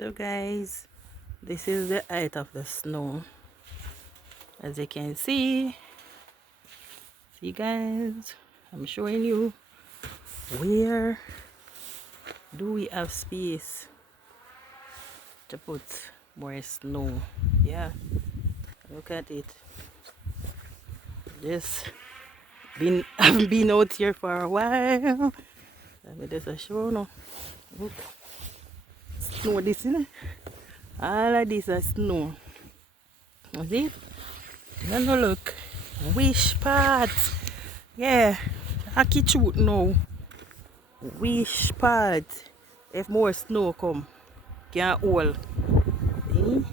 So guys, this is the height of the snow. As you can see guys, I'm showing you where do we have space to put more snow. Yeah, look at it. Just I've been out here for a while. Let me just show now. Look, snow this, you know? All of this is snow. See it? Now look. Wish pads. Yeah. Aki shoot now. Wish pads. If more snow come, can hold. See?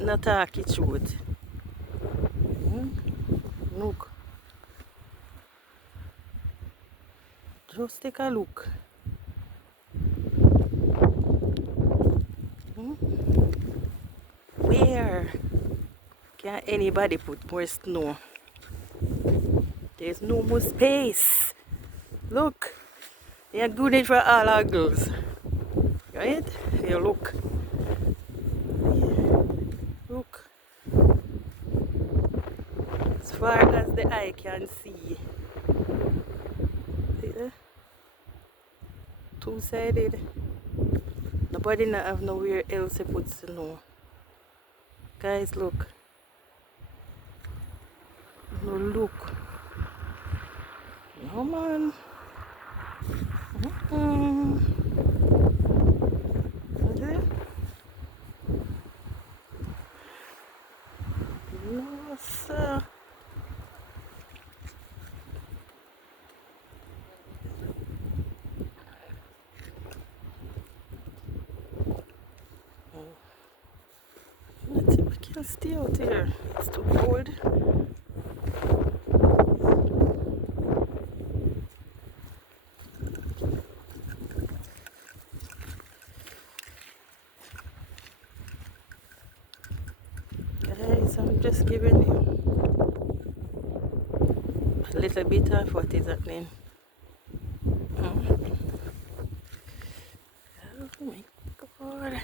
Not aki shoot. Look. Just take a look. Where can anybody put more snow? There's no more space. Look. They are good for all our girls. Right? Here, look. Look. As far as the eye can see. See there? Two-sided. Nobody not have nowhere else to put snow. Guys, look. No, look. No, man. Okay. No, sir. Let's see if we can stay out here. It's too cold. Guys, I'm just giving you a little bit of what is happening. Oh my god.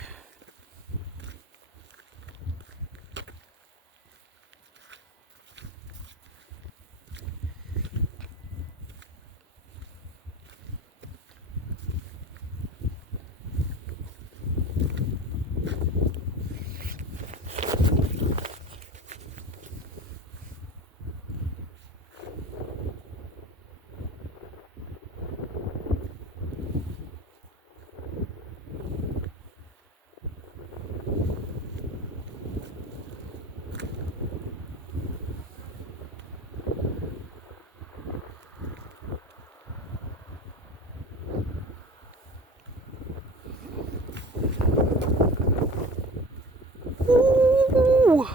Ooh.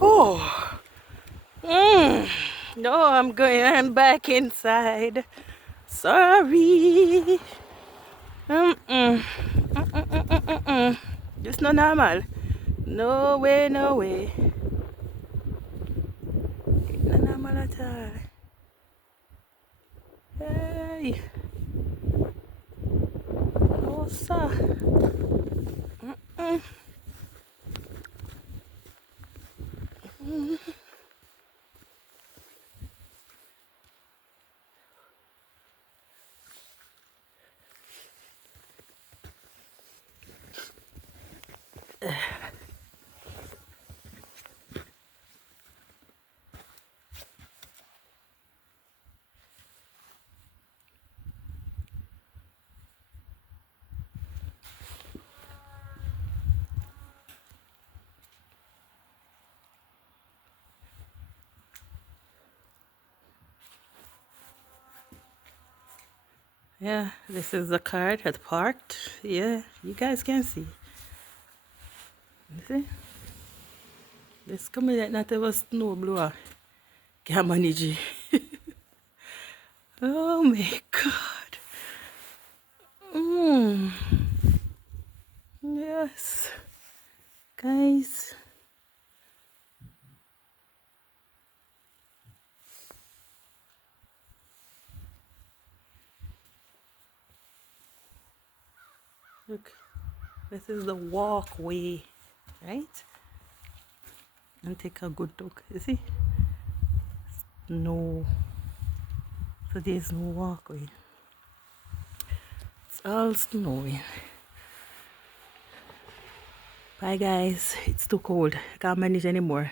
Oh. No, I'm going back inside. Sorry. It's not normal. No way, no way. Not normal at all. Hey. No, sir. Yeah, this is the car that parked. Yeah, you guys can see. You see? This coming like not ever snow blower. Can't manage it. Oh my god. Yes. Guys. Look, this is the walkway, right? And take a good look. You see? No. So there's no walkway. It's all snowing. Bye guys. It's too cold. I can't manage anymore.